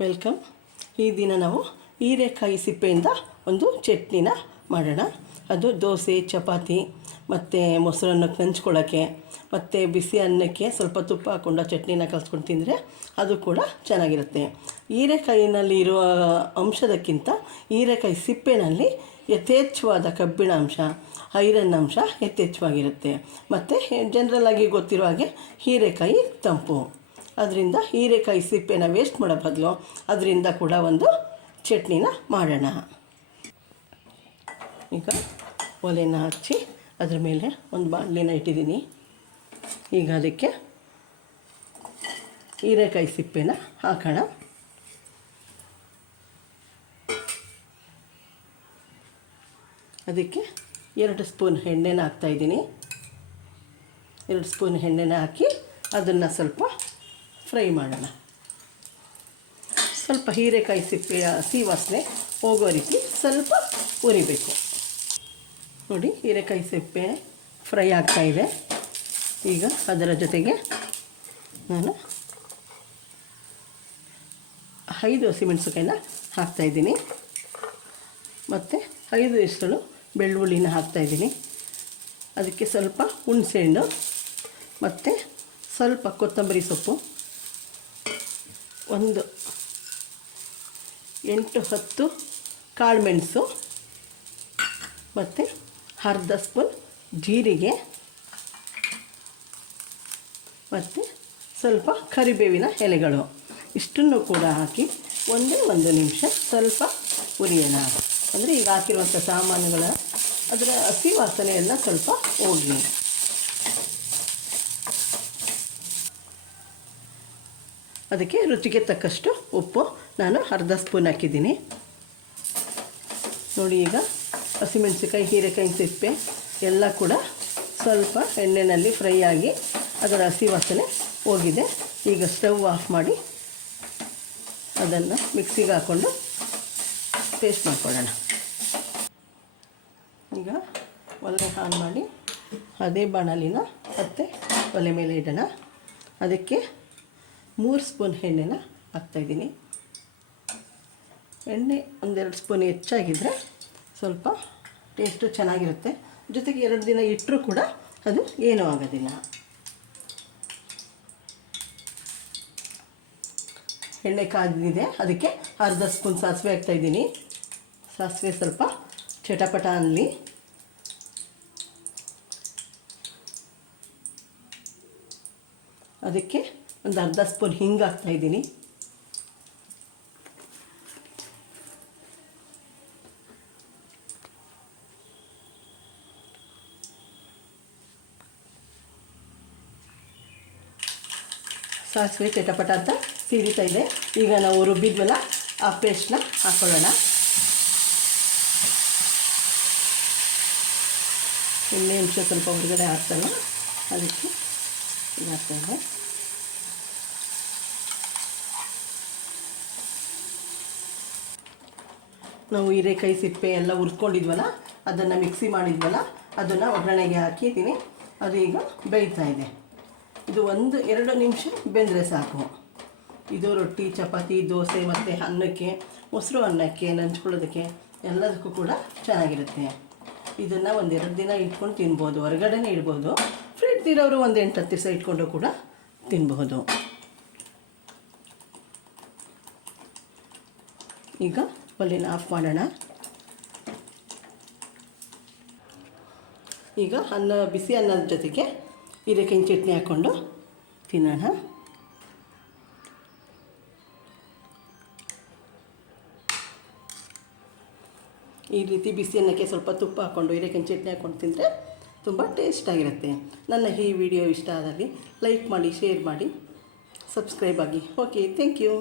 Welcome. ಈ ದಿನ ನಾವು ಹೀರೆಕಾಯಿ ಸಿಪ್ಪೆಯಿಂದ ಒಂದು ಚಟ್ನಿನ ಮಾಡೋಣ. ಅದು ದೋಸೆ, ಚಪಾತಿ ಮತ್ತು ಮೊಸರನ್ನಕ್ಕೆ ನಂಚ್ಕೊಳ್ಳೋಕ್ಕೆ ಮತ್ತು ಬಿಸಿ ಅನ್ನಕ್ಕೆ ಸ್ವಲ್ಪ ತುಪ್ಪ ಹಾಕ್ಕೊಂಡು ಚಟ್ನಿನ ಕಲಿಸ್ಕೊಂಡು ತಿಂದರೆ ಅದು ಕೂಡ ಚೆನ್ನಾಗಿರುತ್ತೆ. ಹೀರೆಕಾಯಿನಲ್ಲಿ ಇರುವ ಅಂಶದಕ್ಕಿಂತ ಹೀರೆಕಾಯಿ ಸಿಪ್ಪೆನಲ್ಲಿ ಯಥೇಚ್ಛವಾದ ಕಬ್ಬಿಣಾಂಶ, ಐರನ್ ಅಂಶ ಯಥೇಚ್ಛವಾಗಿರುತ್ತೆ. ಮತ್ತು ಜನರಲ್ಲಾಗಿ ಗೊತ್ತಿರೋ ಹಾಗೆ ಹೀರೆಕಾಯಿ ತಂಪು. ಅದರಿಂದ ಹೀರೆಕಾಯಿ ಸಿಪ್ಪೆನ ವೇಸ್ಟ್ ಮಾಡೋ ಬದಲು ಅದರಿಂದ ಕೂಡ ಒಂದು ಚಟ್ನಿನ ಮಾಡೋಣ. ಈಗ ಒಲೆನ ಹಚ್ಚಿ ಅದ್ರ ಮೇಲೆ ಒಂದು ಬಾಣಲಿನ ಇಟ್ಟಿದ್ದೀನಿ. ಈಗ ಅದಕ್ಕೆ ಹೀರೆಕಾಯಿ ಸಿಪ್ಪೆನ ಹಾಕೋಣ. ಅದಕ್ಕೆ 2 ಸ್ಪೂನ್ ಎಣ್ಣೆನ ಹಾಕ್ತಾಯಿದ್ದೀನಿ. 2 ಸ್ಪೂನ್ ಎಣ್ಣೆನ ಹಾಕಿ ಅದನ್ನು ಸ್ವಲ್ಪ ಫ್ರೈ ಮಾಡೋಣ. ಸ್ವಲ್ಪ ಹೀರೆಕಾಯಿ ಸಿಪ್ಪೆಯ ಹಸಿ ವಾಸನೆ ಹೋಗೋ ರೀತಿ ಸ್ವಲ್ಪ ಹುರಿಬೇಕು. ನೋಡಿ, ಹೀರೆಕಾಯಿ ಸಿಪ್ಪೆ ಫ್ರೈ ಆಗ್ತಾಯಿದೆ. ಈಗ ಅದರ ಜೊತೆಗೆ ನಾನು 5 ಹಸಿಮೆಣಸಿನಕಾಯಿನ ಹಾಕ್ತಾಯಿದ್ದೀನಿ ಮತ್ತು 5 ಎಸಳು ಬೆಳ್ಳುಳ್ಳಿನ ಹಾಕ್ತಾಯಿದ್ದೀನಿ. ಅದಕ್ಕೆ ಸ್ವಲ್ಪ ಹುಣಸೆಹಣ್ಣು ಮತ್ತು ಸ್ವಲ್ಪ ಕೊತ್ತಂಬರಿ ಸೊಪ್ಪು, ಒಂದು 8-10 ಕಾಳುಮೆಣಸು ಮತ್ತು ಅರ್ಧ ಸ್ಪೂನ್ ಜೀರಿಗೆ ಮತ್ತು ಸ್ವಲ್ಪ ಕರಿಬೇವಿನ ಎಲೆಗಳು. ಇಷ್ಟನ್ನು ಕೂಡ ಹಾಕಿ ಒಂದು ನಿಮಿಷ ಸ್ವಲ್ಪ ಹುರಿಯೋಣ. ಅಂದರೆ ಈಗ ಹಾಕಿರುವಂಥ ಸಾಮಾನುಗಳ ಅದರ ಹಸಿ ವಾಸನೆಯನ್ನು ಸ್ವಲ್ಪ ಹೋಗಲಿ. ಅದಕ್ಕೆ ರುಚಿಗೆ ತಕ್ಕಷ್ಟು ಉಪ್ಪು ನಾನು ಅರ್ಧ ಸ್ಪೂನ್ ಹಾಕಿದ್ದೀನಿ. ನೋಡಿ, ಈಗ ಹಸಿಮೆಣಸಿಕಾಯಿ, ಹೀರೆಕಾಯಿ ಸಿಪ್ಪೆ ಎಲ್ಲ ಕೂಡ ಸ್ವಲ್ಪ ಎಣ್ಣೆಯಲ್ಲಿ ಫ್ರೈ ಆಗಿ ಅದರ ಹಸಿ ವಾಸನೆ ಹೋಗಿದೆ. ಈಗ ಸ್ಟವ್ ಆಫ್ ಮಾಡಿ ಅದನ್ನು ಮಿಕ್ಸಿಗೆ ಹಾಕ್ಕೊಂಡು ಪೇಸ್ಟ್ ಮಾಡ್ಕೊಳ್ಳೋಣ. ಈಗ ಒಲೆ ಆನ್ ಮಾಡಿ ಅದೇ ಬಾಣಲಿನ ಮತ್ತೆ ಒಲೆ ಮೇಲೆ ಇಡೋಣ. ಅದಕ್ಕೆ 3 ಸ್ಪೂನ್ ಎಣ್ಣೆನ ಹಾಕ್ತಾಯಿದ್ದೀನಿ. ಎಣ್ಣೆ 1-2 ಸ್ಪೂನ್ ಹೆಚ್ಚಾಗಿದ್ದರೆ ಸ್ವಲ್ಪ ಟೇಸ್ಟು ಚೆನ್ನಾಗಿರುತ್ತೆ. ಜೊತೆಗೆ 2 ದಿನ ಇಟ್ಟರೂ ಕೂಡ ಅದು ಏನೂ ಆಗೋದಿಲ್ಲ. ಎಣ್ಣೆ ಕಾದಿದೆ. ಅದಕ್ಕೆ ಅರ್ಧ ಸ್ಪೂನ್ ಸಾಸಿವೆ ಹಾಕ್ತಾಯಿದ್ದೀನಿ. ಸಾಸಿವೆ ಸ್ವಲ್ಪ ಚಟಪಟ ಅನ್ನಲಿ. ಅದಕ್ಕೆ ಒಂದು ಅರ್ಧ ಸ್ಪೂನ್ ಹಿಂಗೆ ಹಾಕ್ತಾಯಿದ್ದೀನಿ. ಸಾಸಿವೆ ಚಟಪಟ ಅಂತ ಸಿಡಿತಾ ಇದೆ. ಈಗ ನಾವು ರುಬ್ಬಿದ್ವಲ್ಲ ಆ ಪೇಸ್ಟ್ನ ಹಾಕ್ಕೊಳ್ಳೋಣ. ಎಣ್ಣೆ ಅಂಶ ಸ್ವಲ್ಪ ಹೊರಗಡೆ ಹಾಕ್ತಾನೆ, ಅದಕ್ಕೆ ಇದು ಹಾಕ್ತಾಯಿದೆ. ನಾವು ಹೀರೆಕಾಯಿ ಸಿಪ್ಪೆ ಎಲ್ಲ ಹುರ್ಕೊಂಡಿದ್ವಲ್ಲ, ಅದನ್ನು ಮಿಕ್ಸಿ ಮಾಡಿದ್ವಲ್ಲ, ಅದನ್ನು ಒಗ್ಗರಣೆಗೆ ಹಾಕಿದ್ದೀನಿ. ಅದು ಈಗ ಬೇಯ್ತಾ ಇದೆ. ಇದು 1-2 ನಿಮಿಷ ಬೆಂದರೆ ಸಾಕು. ಇದು ರೊಟ್ಟಿ, ಚಪಾತಿ, ದೋಸೆ ಮತ್ತು ಅನ್ನಕ್ಕೆ, ಮೊಸರು ಅನ್ನಕ್ಕೆ, ನಂಚ್ಕೊಳ್ಳೋದಕ್ಕೆ ಎಲ್ಲದಕ್ಕೂ ಕೂಡ ಚೆನ್ನಾಗಿರುತ್ತೆ. ಇದನ್ನು 1-2 ದಿನ ಇಟ್ಕೊಂಡು ತಿನ್ಬೋದು. ಹೊರಗಡೆನೇ ಇಡ್ಬೋದು. ಫ್ರಿಡ್ಜ್ ಇರೋರು 1-8-10 ದಿವಸ ಇಟ್ಕೊಂಡು ಕೂಡ ತಿನ್ಬಹುದು. ಈಗ ಒಲೆನ ಆಫ್ ಮಾಡೋಣ. ಈಗ ಬಿಸಿ ಅನ್ನದ ಜೊತೆಗೆ ಹೀರೆಕಾಯಿ ಚಟ್ನಿ ಹಾಕ್ಕೊಂಡು ತಿನ್ನೋಣ. ಈ ರೀತಿ ಬಿಸಿ ಅನ್ನಕ್ಕೆ ಸ್ವಲ್ಪ ತುಪ್ಪ ಹಾಕ್ಕೊಂಡು ಹೀರೆಕಾಯಿ ಚಟ್ನಿ ಹಾಕ್ಕೊಂಡು ತಿಂದರೆ ತುಂಬ ಟೇಸ್ಟಾಗಿರುತ್ತೆ. ನನ್ನ ಈ ವಿಡಿಯೋ ಇಷ್ಟ ಆದಲ್ಲಿ ಲೈಕ್ ಮಾಡಿ, ಶೇರ್ ಮಾಡಿ, ಸಬ್ಸ್ಕ್ರೈಬ್ ಆಗಿ. Okay, thank you.